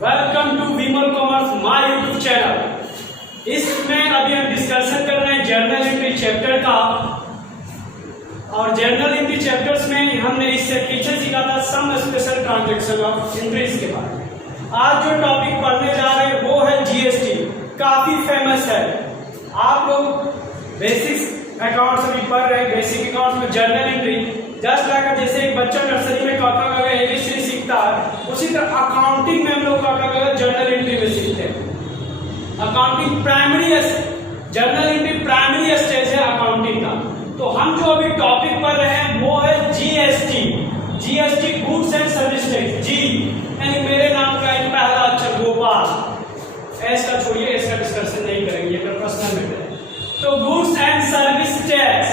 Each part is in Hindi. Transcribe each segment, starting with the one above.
Welcome to Vimal commerce my YouTube channel. इसमें अभी हम डिस्कशन कर रहे हैं जर्नल एंट्री चैप्टर का, और जर्नल एंट्री चैप्टर्स में हमने इससे पीछे सीखा था some special transaction of entries के बारे में। आज जो टॉपिक पढ़ने जा रहे हैं वो है जीएसटी। काफी फेमस है, आप लोग बेसिक अकाउंट्स भी पढ़ रहे हैं। बेसिक अकाउंट्स में जर्नल एंट्री जस्ट लाइक जैसे एक बच्चा नर्सरी में क ख ग घ एबीसीडी सीखता है, उसी तरह अकाउंटिंग में हम लोग क ख ग घ जर्नल एंट्री में सीखते हैं। Accounting primary journal entry primary stage है अकाउंटिंग का। तो हम जो अभी टॉपिक पढ़ रहे हैं वो है GST. GST goods and service tax. जी यानी मेरे नाम का एक पहला अक्षर गोपाल। एस का छोड़िए, इसका डिस्कशन नहीं करेंगे, ये पर्सनल मैटर है। तो goods and service tax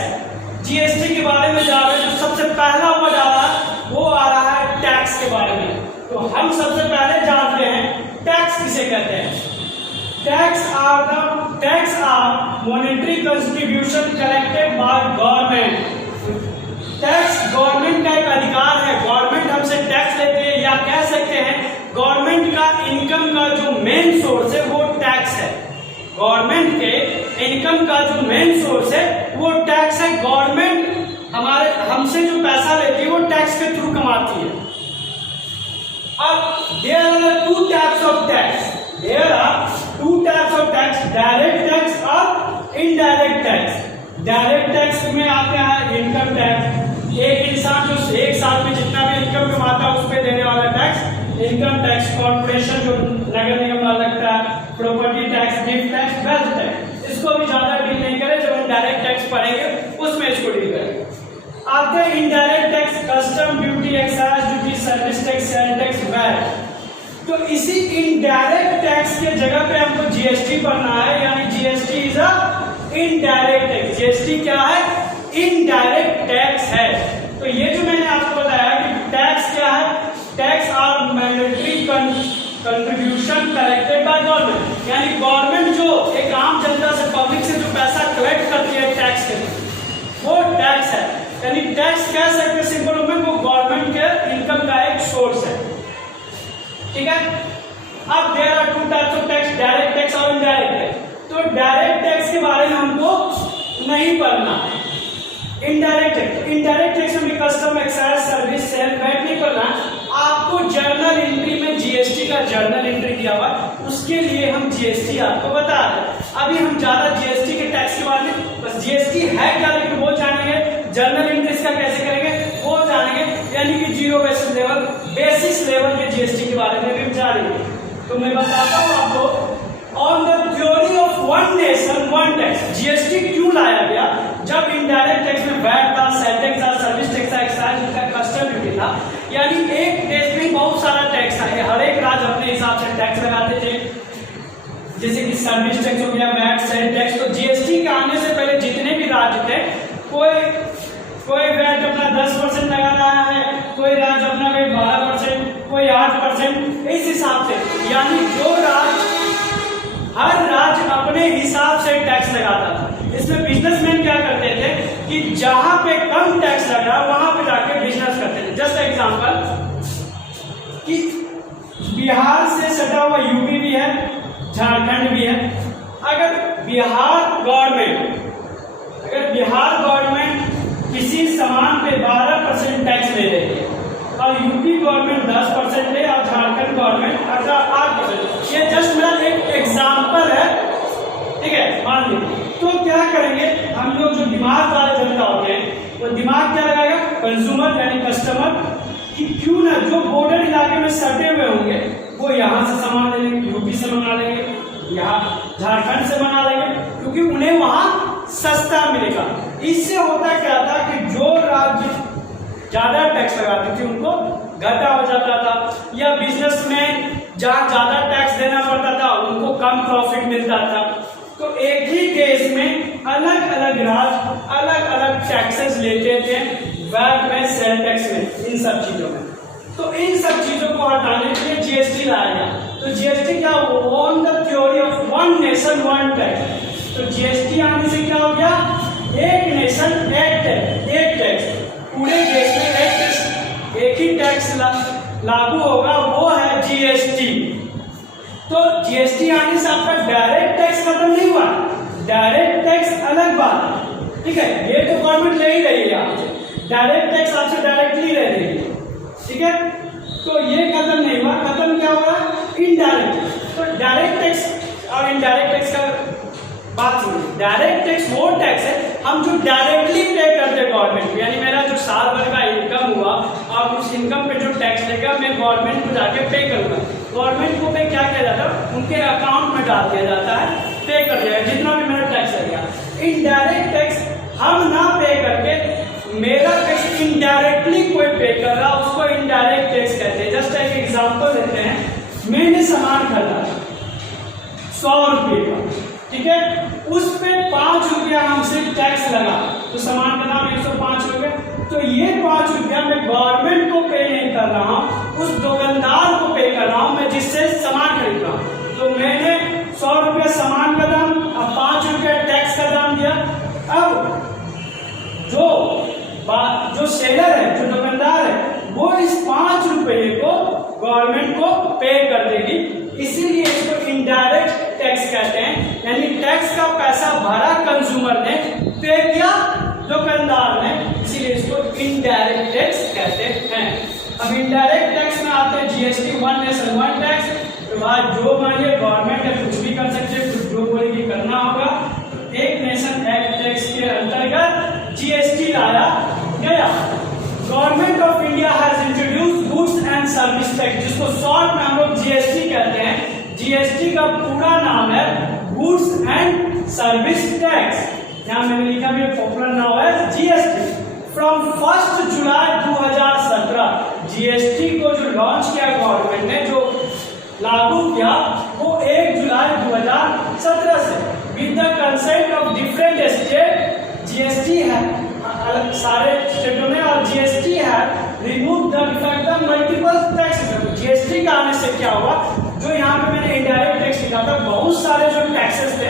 GST के बारे में जा रहे हैं। जो सबसे पहला वर्ड आ रहा है वो आ रहा है टैक्स के बारे में। तो हम सबसे पहले जानते हैं टैक्स किसे कहते हैं। Tax are monetary contribution collected by government. Tax government का एक अधिकार है। गवर्नमेंट हमसे टैक्स लेते हैं, या कह सकते हैं गवर्नमेंट का इनकम का जो मेन सोर्स है वो टैक्स है। गवर्नमेंट के इनकम का जो मेन सोर्स है वो टैक्स है। गवर्नमेंट हमसे जो पैसा लेती है वो टैक्स के थ्रू कमाती है। अब there are two types of tax. There are two types of tax, direct tax और इनडायरेक्ट टैक्स। डायरेक्ट टैक्स में आते हैं इनकम टैक्स। एक इंसान जो एक साल में जितना भी इनकम कमाता है उस पर देने वाला टैक्स इनकम टैक्स। कॉर्पोरेशन जो नगर निगम वाला लगता है, property tax, gift tax, wealth tax. इसको भी ज्यादा डील नहीं करें, जब हम डायरेक्ट टैक्स पढ़ेंगे उसमें इसको डील करेंगे। आते हैं indirect tax, custom duty, excise duty, service tax, sale tax, VAT. तो इसी इनडायरेक्ट टैक्स के जगह पे हमको जीएसटी पढ़ना है, यानी GST is a indirect tax. GST क्या है? इनडायरेक्ट टैक्स है। तो ये जो मैंने आपको बताया कि टैक्स क्या है, tax are mandatory contribution collected by government, यानी गवर्नमेंट जो एक आम जनता से, पब्लिक से जो पैसा कलेक्ट करती है टैक्स के, वो टैक्स है। यानी टैक्स कह सकते हैं सिंपल में वो गवर्नमेंट के इनकम का एक सोर्स है। ठीक है। अब there are two types of tax, direct tax और इनडायरेक्ट टैक्स। तो डायरेक्ट टैक्स के बारे में हमको नहीं पढ़ना है। इनडायरेक्ट टैक्स में custom, excise, service, sale, VAT नहीं पढ़ना। आपको जर्नल एंट्री में जीएसटी का जर्नल एंट्री दिया हुआ, उसके लिए हम जीएसटी आपको बता रहे हैं। अभी हम ज्यादा जीएसटी के टैक्स के बारे में, बस जीएसटी है क्या लेकिन वो जानेंगे, जर्नल एंट्री का कैसे करेंगे वो जानेंगे, यानी कि zero basis level, basics level के जीएसटी के बारे में भी जानेंगे। तो मैं बताता हूँ आपको on the theory of one nation one tax. GST क्यों लाया गया? जब इनडायरेक्ट टैक्स में वैट था, सेल टैक्स था, सर्विस टैक्स था, एक्साइज था, कस्टम ड्यूटी था, यानी एक देश में बहुत सारा टैक्स था। हर एक राज्य अपने हिसाब से टैक्स लगाते थे, जैसे कि सर्विस टैक्स हो गया, वैट, सेल टैक्स। तो जीएसटी के आने से पहले जितने भी राज्य थे, कोई वैट अपना 10% लगा रहा है, कोई राज्य अपना वैट 12%, कोई 8%, इस हिसाब से। यानी जो राज्य, हर राज्य अपने हिसाब से टैक्स लगाता था। इसमें बिजनेसमैन क्या करते थे कि जहां पे कम टैक्स लग रहा है वहां पे जाके बिजनेस करते थे। जस्ट एग्जांपल कि बिहार से सटा हुआ यूपी भी है, झारखंड भी है। अगर बिहार गवर्नमेंट किसी सामान पे 12% टैक्स ले रही है और यूपी गवर्नमेंट 10% ले और झारखंड गवर्नमेंट 8%, ये जस्ट मेरा एक एग्जांपल है, ठीक है, मान लीजिए। तो क्या करेंगे हम लोग, जो दिमाग वाले जनता होते हैं, वो दिमाग क्या लगाएगा, कंज्यूमर यानी कस्टमर, कि क्यों ना जो बॉर्डर इलाके में सटे हुए होंगे वो यहाँ से सामान ले लेंगे, यूपी से मंगा लेंगे, यहाँ झारखंड से मंगा लेंगे, क्योंकि उन्हें वहां सस्ता मिलेगा। इससे होता क्या था कि जो राज्य ज्यादा टैक्स लगाते थे उनको घाटा हो जाता था, या बिजनेसमैन जहां ज्यादा टैक्स देना पड़ता था उनको कम प्रॉफिट मिलता था। तो एक ही देश में अलग अलग राज्य अलग अलग टैक्सेस लेते थे, वैट में, सेल टैक्स में, इन सब चीजों में। तो इन सब चीजों को हटाने के लिए जीएसटी लाया गया। तो जीएसटी क्या, on the theory of one nation one tax. तो जीएसटी आने से क्या हो गया, एक नेशन एक टैक्स, पूरे देश में एक ही टैक्स लागू होगा, वो है जीएसटी। तो जीएसटी आने से आपका डायरेक्ट टैक्स खत्म नहीं हुआ, डायरेक्ट टैक्स अलग बात है, ठीक है, ये तो गवर्नमेंट ले ही रही है आपसे, डायरेक्ट टैक्स आपसे डायरेक्टली ले रही है, ठीक है। तो ये खत्म नहीं हुआ, खत्म क्या हुआ, इनडायरेक्ट। तो डायरेक्ट टैक्स और इनडायरेक्ट टैक्स का बात सुनिए। डायरेक्ट टैक्स वो टैक्स है हम जो डायरेक्टली पे करते हैं गवर्नमेंट को, यानी मेरा जो साल भर का इनकम हुआ और उस इनकम पे जो टैक्स लगेगा मैं गवर्नमेंट को जाके पे करूंगा। गवर्नमेंट को पे क्या किया जाता है, उनके अकाउंट में डाल दिया जाता है, पे कर दिया जितना भी मेरा टैक्स लगेगा। इनडायरेक्ट टैक्स हम ना पे करके मेरा टैक्स इनडायरेक्टली कोई पे कर रहा, उसको इनडायरेक्ट टैक्स कहते हैं। जस्ट एक एग्जांपल देते हैं, मैंने सामान खरीदा 100 रुपये का, ठीक है, उस पे 5 रुपया हमसे टैक्स लगा, तो सामान का दाम 105 रुपये, तो ये 5 रुपया मैं गवर्नमेंट को पे नहीं कर रहा हूँ, उस दुकानदार को पे कर रहा हूँ मैं जिससे सामान खरीद रहा हूँ। तो मैंने 100 रुपया सामान का दाम, अब 5 रुपया टैक्स का दाम दिया। अब जो सेलर है, जो दुकानदार है, वो इस 5 रुपये को गवर्नमेंट को पे कर देगी, इसीलिए इसको इनडायरेक्ट टैक्स कहते हैं। यानी टैक्स का पैसा भरा कंज्यूमर ने, पे किया दुकानदार ने, इसीलिए इसको इनडायरेक्ट टैक्स कहते हैं। अब इनडायरेक्ट टैक्स में आते हैं GST, one nation one tax. तो बाद जो मानिए गवर्नमेंट है कुछ भी कर सकते हैं, कुछ जो बोलेगी करना होगा। एक नेशन एक्ट टैक्स के अंतर्गत जीएसटी लाया गया। Government of India has introduced goods and service tax, जिसको शॉर्ट में हम लोग जीएसटी कहते हैं। जीएसटी का पूरा नाम है गुड्स एंड सर्विस टैक्स। यहाँ मैंने लिखा भी पॉपुलर नाम है जीएसटी। फ्रॉम 1 जुलाई 2017 जीएसटी को जो लॉन्च किया गवर्नमेंट ने, जो लागू किया, वो 1 जुलाई 2017 से with the consent of different state. GST है सारे स्टेटों में, और जीएसटी है remove the effect of multiple taxes. GST का आने से क्या हुआ, जो यहाँ पे मैंने इनडायरेक्ट टैक्स लिखा था, बहुत सारे जो टैक्सेस थे,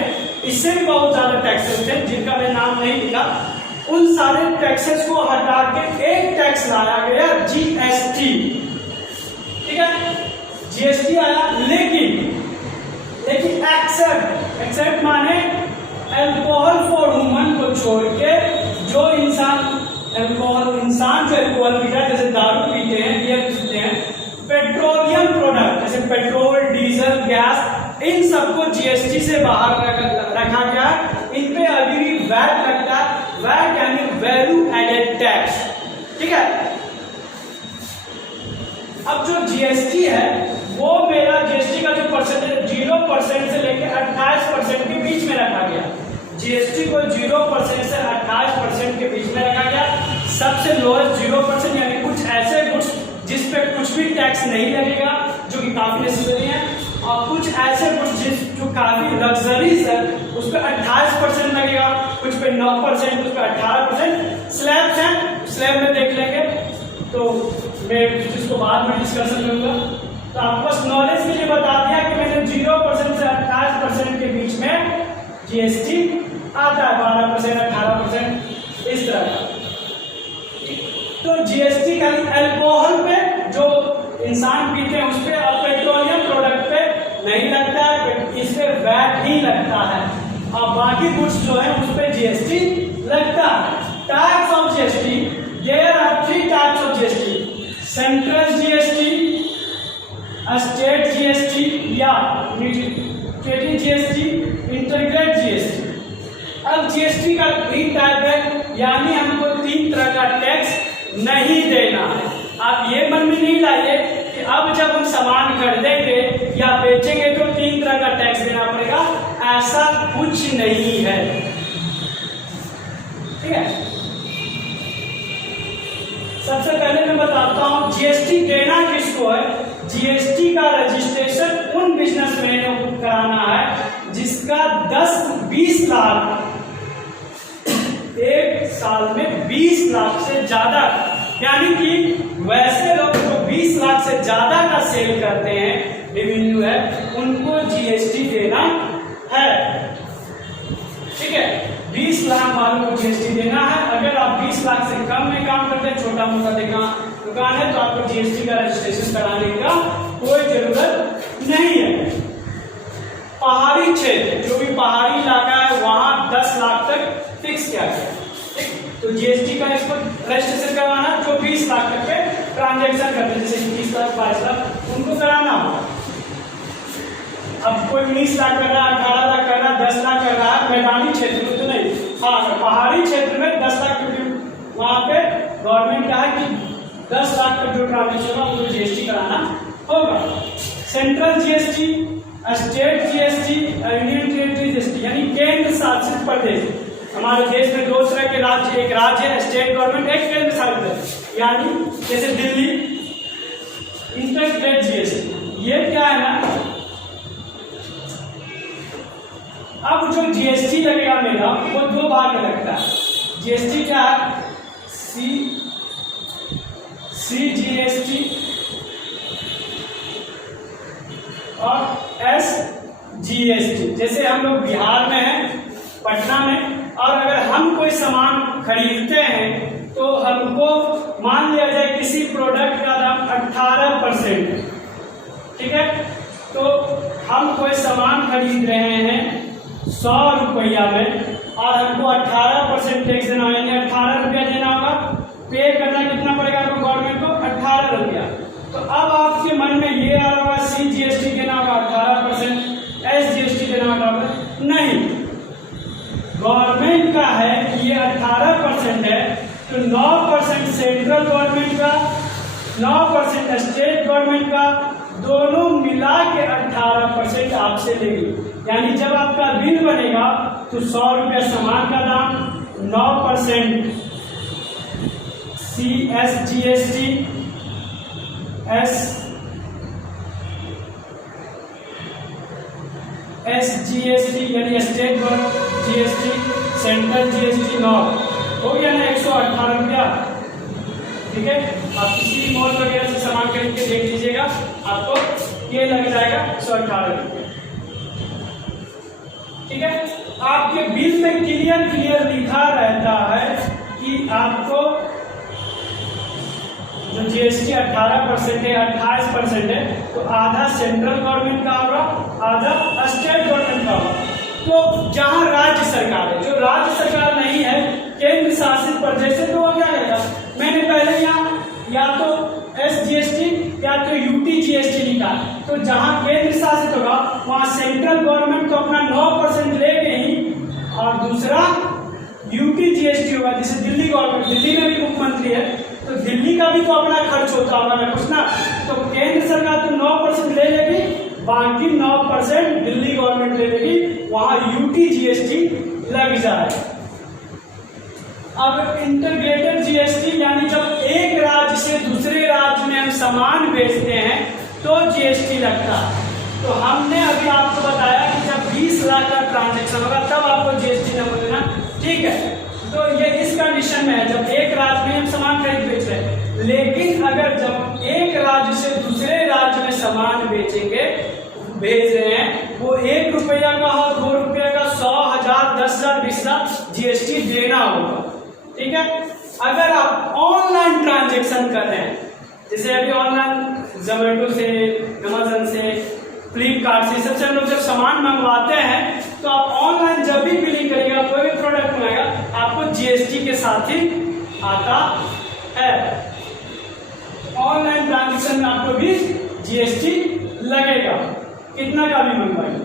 इससे भी बहुत ज्यादा टैक्सेस थे जिनका मैं नाम नहीं लिखा, उन सारे टैक्सेस को हटा के एक टैक्स लाया गया, जीएसटी, ठीक है। जीएसटी आया, लेकिन एक्सेप्ट माने अल्कोहल फॉर वुमन को छोड़ के जो इंसान जो अल्कोहल पीता है, जैसे दारू पीते हैं, बियर पीते हैं, पेट्रोलियम प्रोडक्ट जैसे पेट्रोल, डीजल, गैस, इन सबको जीएसटी से बाहर रखा गया। इन पे अभी भी वैट लगता है, वैट यानी वैल्यू एडेड टैक्स, ठीक है। अब जो जीएसटी है वो मेरा जीएसटी का जो परसेंटेज 0% से लेकर 28% के बीच में रखा गया। जीएसटी को 0% से 28% के बीच में रखा गया। सबसे लोएस्ट 0%, यानी कुछ ऐसे गुड्स जिस पे कुछ भी टैक्स नहीं लगेगा, जो कि काफी नेसेसरी है, और कुछ ऐसे गुड्स जो काफी लग्जरीज है, उस पर 28% लगेगा, कुछ पे 9%, कुछ पे 18%। स्लैब्स हैं, स्लैब में देख लेंगे, तो मैं इसको बाद में डिस्कशन करूंगा। तो आपको बस नॉलेज के लिए बता दिया कि मैंने 0% से 28% के बीच में जीएसटी आता है, 12%, 18%, इस तरह का। तो जीएसटी का अल्कोहल पे जो इंसान पीते हैं उस पे, और पेट्रोलियम प्रोडक्ट पे नहीं लगता है, इस पे वैट ही लगता है, और बाकी गुड्स जो है उस पे जीएसटी लगता है। Types of GST, there are 3 types of GST: central GST, state GST या यूनिटी जीएसटी, इंटीग्रेट जीएसटी। अब जीएसटी का 3 टाइप है, यानी हमको 3 तरह का टैक्स नहीं देना है। आप ये मन में नहीं लाइए कि अब जब हम सामान खरीदेंगे या बेचेंगे तो 3 तरह का टैक्स देना पड़ेगा, ऐसा कुछ नहीं है, ठीक है। सबसे पहले मैं बताता हूं जीएसटी देना किसको है। जीएसटी का रजिस्ट्रेशन उन बिजनेसमैनों को कराना है जिसका 10-20 लाख, एक साल में 20 लाख से ज्यादा, यानी कि वैसे लोग जो 20 लाख से ज्यादा का सेल करते हैं, रेवेन्यू है, उनको जीएसटी देना है, ठीक है। 20 लाख वालों को जीएसटी देना है। अगर आप 20 लाख से कम में काम करते हैं, छोटा मोटा दुकान है, तो आपको जीएसटी का रजिस्ट्रेशन कराने का कोई जरूरत नहीं है। पहाड़ी क्षेत्र, जो भी पहाड़ी इलाका है वहां 10 लाख तक फिक्स किया गया। ठीक, तो जीएसटी का इसको रजिस्ट्रेशन करवाना जो 20 लाख तक के ट्रांजेक्शन करते हैं, जैसे 20 लाख 22 लाख उनको कराना होगा। अब कोई 19 लाख कर रहा है, 18 लाख कर रहा है, 10 लाख कर रहा है, मैदानी क्षेत्र में तो नहीं। हाँ, पहाड़ी क्षेत्र में 10 लाख, क्योंकि वहां पे गवर्नमेंट का है कि 10 लाख का जो ट्रांजेक्शन होगा उनको जीएसटी कराना होगा। Central GST, state GST, union territory GST, यानी केंद्र शासित प्रदेश। हमारे देश में 2 तरह के राज्य, एक राज्य है स्टेट गवर्नमेंट, एक केंद्र शासित, यानी जैसे दिल्ली। इंटरस्टेट जीएसटी ये क्या है ना, अब जो जीएसटी लगेगा मेरा वो 2 भाग में लगता है। जीएसटी क्या है, सी जीएसटी और एस जीएसटी। जैसे हम लोग बिहार में हैं, पटना में, और अगर हम कोई सामान खरीदते हैं तो हमको मान लिया जाए किसी प्रोडक्ट का दाम 18%, ठीक है। तो हम कोई सामान खरीद रहे हैं 100 रुपया में और हमको 18% टैक्स देना, यानी 18 रुपया देना होगा। पे करना कितना पड़ेगा आपको गवर्नमेंट को, 18 रुपया। तो अब आपके मन में ये आ रहा होगा सी जीएसटी देना होगा 18%, एस जीएसटी देना होगा। नहीं, गवर्नमेंट का है कि ये 18% है, तो 9% सेंट्रल गवर्नमेंट का, 9% स्टेट गवर्नमेंट का, दोनों मिला के 18% आपसे लेगी। यानी जब आपका बिल बनेगा तो 100 रुपया सामान का दाम, 9% CSGST, SGST यानी स्टेट जीएसटी, सेंट्रल जीएसटी 9 हो गया ना, 118 रुपया। ठीक है, आप किसी मॉल वगैरह से सामान खरीद के देख लीजिएगा, आपको ये लग जाएगा 118 रुपया। ठीक है, आपके बिल में क्लियर लिखा रहता है कि आपको जो जीएसटी 18% है, 28% है, तो आधा सेंट्रल गवर्नमेंट का होगा, आधा स्टेट गवर्नमेंट का होगा। तो जहां राज्य सरकार है, जो राज्य सरकार नहीं है, केंद्र शासित प्रदेश है, तो वो क्या करेगा, मैंने पहले यहाँ या तो SGST या तो UT GST लिखा, तो जहां केंद्र शासित होगा वहां सेंट्रल गवर्नमेंट को अपना 9% लेके ही, और दूसरा UT GST होगा। जैसे दिल्ली गवर्नमेंट, दिल्ली में भी मुख्यमंत्री है, तो दिल्ली का भी तो अपना खर्च होता होगा ना कुछ ना, तो केंद्र सरकार तो 9% ले लेगी, बाकी 9% दिल्ली गवर्नमेंट ले लेगी, वहां UT GST लग जाए। अब इंटीग्रेटेड जीएसटी, यानी जब एक राज्य से दूसरे राज्य में हम सामान बेचते हैं तो जीएसटी लगता है। तो हमने अभी आपको बताया कि जब 20 लाख का ट्रांजैक्शन होगा तब आपको जीएसटी नंबर देना, ठीक है। तो ये इस कंडीशन में है जब एक राज्य में हम सामान खरीद बेच रहे हैं। लेकिन अगर जब एक राज्य से दूसरे राज्य में सामान बेचेंगे, भेज रहे हैं, वो 1 रुपया का हो, 2 रुपया का, 100, 1000, 10,000, 20,000 जीएसटी देना होगा। ठीक है, अगर आप ऑनलाइन ट्रांजैक्शन कर रहे हैं, जैसे अभी ऑनलाइन जोमेटो से, अमेज़न से, फ्लिपकार्ट से, सबसे हम लोग जब सामान मंगवाते हैं तो आप ऑनलाइन जब भी बिलिंग करिएगा, कोई भी प्रोडक्ट मंगाएगा, आपको जीएसटी के साथ ही आता है। ऑनलाइन ट्रांजैक्शन में आपको भी जीएसटी लगेगा, कितना का भी मंगवाइए।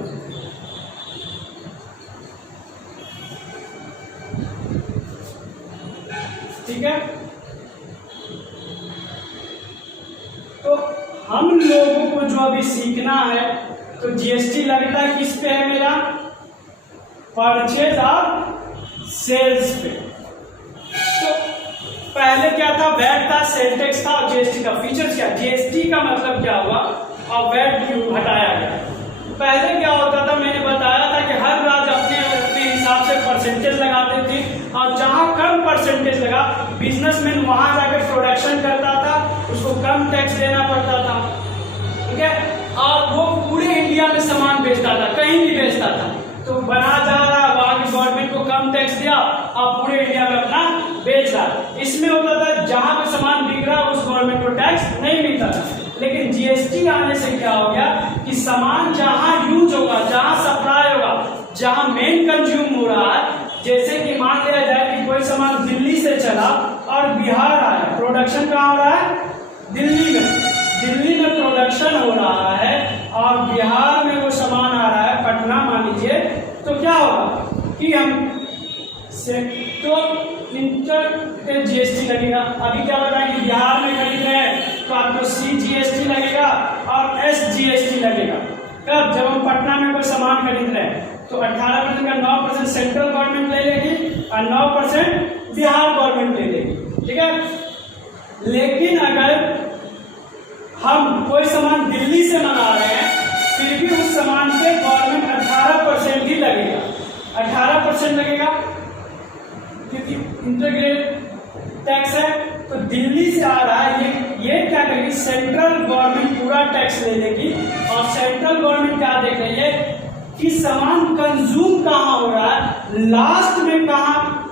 ठीक है, तो हम लोगों को जो अभी सीखना है, तो जीएसटी लगता है किस पे है मेरा, परचेज और सेल्स पे। तो पहले क्या था, वैट था, सेल टैक्स था, और जीएसटी का फीचर्स क्या, जीएसटी का मतलब क्या हुआ और वैट क्यों हटाया गया। पहले क्या होता था, मैंने बताया था कि हर राज्य अपने हिसाब से परसेंटेज लगाते थे, और जहां कम परसेंटेज लगा, बिजनेसमैन वहां जाकर प्रोडक्शन करता था, उसको कम टैक्स देना पड़ता था। ठीक है, और वो पूरे इंडिया में सामान बेचता था, कहीं भी बेचता था, तो बना जा रहा, वहां की गवर्नमेंट को कम टैक्स दिया और पूरे इंडिया में अपना बेच रहा। इसमें होता था जहां पे सामान बिक रहा उस गवर्नमेंट को टैक्स नहीं मिलता था। लेकिन जीएसटी आने से क्या हो गया कि कि सामान जहां यूज होगा, जहां सप्लाई होगा, जहां मेन कंज्यूम हो रहा है, जैसे कि मान लिया जाए कि कोई सामान दिल्ली से चला और बिहार आया, प्रोडक्शन कहाँ हो रहा है? दिल्ली में प्रोडक्शन हो रहा है और बिहार में वो सामान आ रहा है पटना मान लीजिए, तो क्या होगा कि हम सेक्टर इंटर जीएसटी लगेगा। अभी क्या बताएं कि बिहार में खरीद रहे हैं तो आपको CGST लगेगा और SGST लगेगा। कब? जब हम पटना में कोई सामान खरीद रहे हैं तो 18% का 9% सेंट्रल गवर्नमेंट ले लेगी और 9% बिहार गवर्नमेंट ले लेगी, ठीक है। लेकिन अगर हम कोई सामान दिल्ली से मंगा रहे हैं फिर भी उस सामान पे गवर्नमेंट 18% ही लगेगा, 18% लगेगा क्योंकि इंटीग्रेटेड टैक्स है। तो दिल्ली से आ रहा है, ये क्या करेगी? सेंट्रल गवर्नमेंट पूरा टैक्स ले लेगी और सेंट्रल गवर्नमेंट क्या देख रही है कि सामान कंज्यूम कहाँ हो रहा है, लास्ट में कहाँ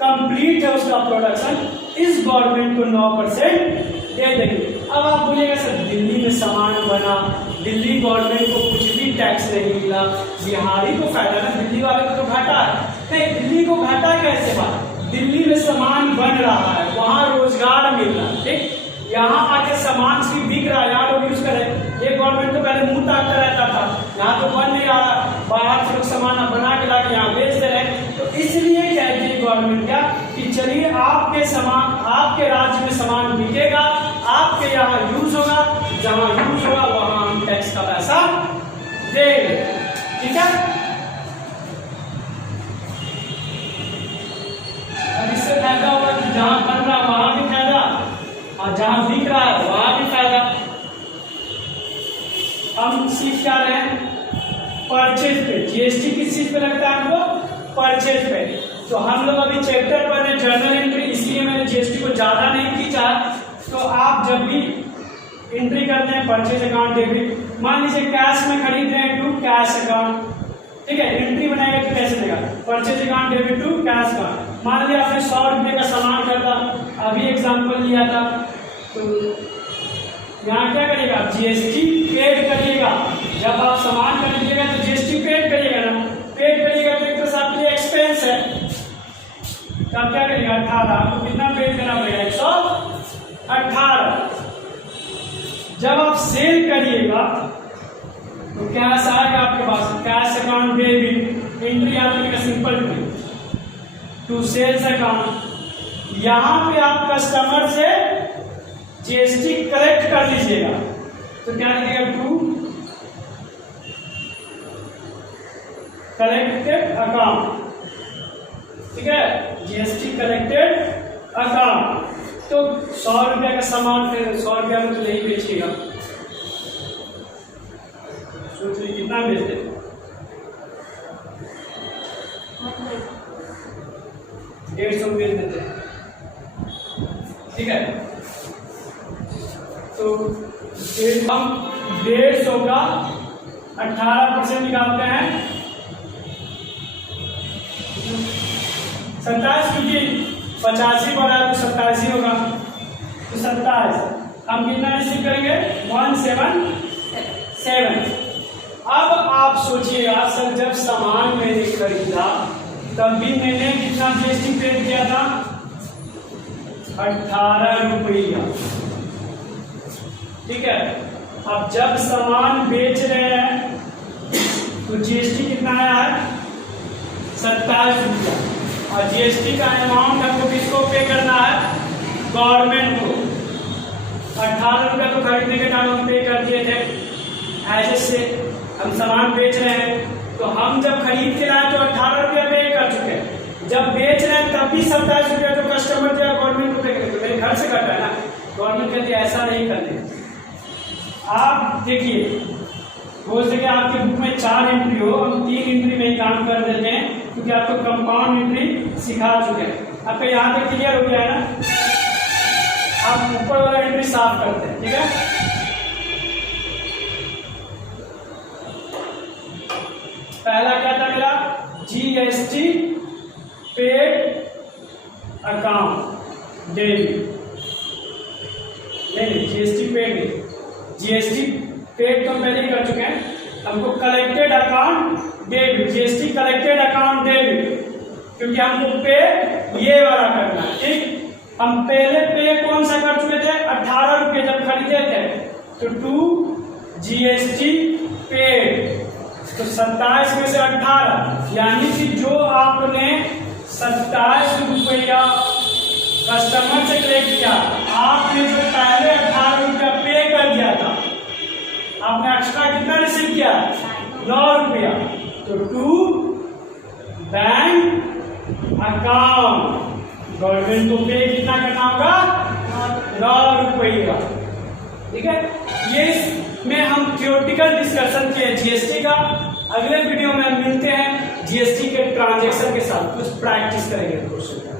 कंप्लीट है उसका प्रोडक्शन, इस गवर्नमेंट को 9% दे देंगे। अब आप बोलिएगा सर दिल्ली में सामान बना, दिल्ली गवर्नमेंट को कुछ भी टैक्स नहीं मिला, बिहारी को फायदा ना, दिल्ली वाले को तो घाटा है। नहीं, दिल्ली को घाटा कैसे बात? दिल्ली में सामान बन रहा है, वहां रोजगार मिल रहा है, ठीक। यहाँ आके सामान सिर्फ बिक रहा है, यहाँ लोग यूज कर रहे हैं। ये गवर्नमेंट तो पहले मुंह ताकता रहता था, यहाँ तो बन नहीं रहा, बाहर से लोग सामान बना के लाके यहाँ बेच दे रहे हैं। तो इसलिए कहती है गवर्नमेंट क्या कि चलिए आपके सामान, आपके राज्य में सामान बिकेगा, आपके यहाँ यूज होगा, जहाँ यूज होगा वहां हम टैक्स का पैसा देंगे, ठीक है। अब इससे फायदा होगा कि जहां बन रहा है वहां भी फायदा और जहां बिक रहा है वहां भी फायदा। हम सीख क्या रहे हैं? परचेज पे जीएसटी किस चीज पे लगता है हमको? परचेज पे। तो हम लोग अभी चैप्टर पर है जर्नल एंट्री, इसलिए मैंने जीएसटी को ज्यादा नहीं खींचा। तो आप जब भी एंट्री करते हैं परचेज अकाउंट डेबिट, मान लीजिए कैश में खरीद रहे हैं टू कैश अकाउंट, ठीक है, एंट्री बनाएगा तो कैसे देगा? Purchase account debit to cash account. मान लिया आपने 100 रुपये का सामान खरीदा, अभी एग्जाम्पल लिया था, तो यहाँ क्या करिएगा? जीएसटी पेड करिएगा। जब आप सामान खरीदिएगा तो जीएसटी पेड करिएगा ना, पेड करिएगा तो एक तरह से आपके लिए एक्सपेंस है। तो आप क्या करिएगा? 18, आपको कितना पेड करना पड़ेगा? 118। जब आप सेल करिएगा तो कैश आएगा आपके पास, कैश अकाउंट डेबिट, एंट्री आपका सिंपल टू सेल्स अकाउंट। यहां पे आप कस्टमर से जीएसटी कलेक्ट कर लीजिएगा, तो क्या लिखिएगा? टू कलेक्टेड अकाउंट, ठीक है, जीएसटी कलेक्टेड अकाउंट। तो 100 रुपया का सामान फिर 100 रुपया में तो नहीं बेचिएगा, सोच लीजिए कितना बेचते? 150 बेच देते, ठीक है। तो हम 150 का 18% निकालते हैं, 27, क्योंकि 85 बढ़ा तो 87 होगा, तो 27 हम कितना रिसीव करेंगे? 177। अब आप सोचिएगा सर जब सामान मैंने खरीदा तब भी मैंने कितना जीएसटी पेड किया था? 18 रुपया, ठीक है। अब जब सामान बेच रहे हैं तो जीएसटी कितना आया है? 27 रुपया, और जीएसटी का अमाउंट हमको किसको पे करना है? गवर्नमेंट को। 18 रुपया तो खरीदने के टाइम हम पे कर दिए थे, ऐसे से हम सामान बेच रहे हैं तो हम जब खरीद के लाए तो 18 रुपया पे कर चुके हैं, जब बेच रहे हैं तब भी 27 रुपया तो कस्टमर जो गवर्नमेंट को पे करेंगे, तो मेरे घर से कटा है ना। गवर्नमेंट कहती है ऐसा नहीं करते। आप देखिए हो सके आपके बुक में 4 एंट्री हो, हम 3 एंट्री में ही काम कर देते हैं क्योंकि आपको कंपाउंड एंट्री सिखा चुके हैं। आपका यहाँ तक क्लियर हो गया है ना? आप ऊपर वाला एंट्री साफ करते हैं, ठीक है। पहला क्या था मेरा? जीएसटी पेड अकाउंट डेबिट, नहीं जीएसटी पेड नहीं, जीएसटी पेड तो हम पहले ही कर चुके हैं। हमको collected account debit, GST collected account debit, क्योंकि हमको पे ये वाला करना है। ठीक, हम पहले पे कौन सा कर चुके थे, 18 रुपये जब खरीदे थे, तो टू जीएसटी पेड, तो 27 में से 18, यानी कि जो आपने 27 रुपया कस्टमर से कलेक्ट किया, आपने जो पहले 18 रुपया पे कर दिया था, आपने एक्स्ट्रा कितना रिसीव किया, 9 रुपया, तो टू बैंक अकाउंट, गवर्नमेंट को पे कितना करना होगा, 9 रुपया। ठीक है, ये में हम थियोरेटिकल डिस्कशन किए जीएसटी का। अगले वीडियो में हम मिलते हैं जीएसटी के ट्रांजैक्शन के साथ, कुछ प्रैक्टिस करेंगे दोस्तों।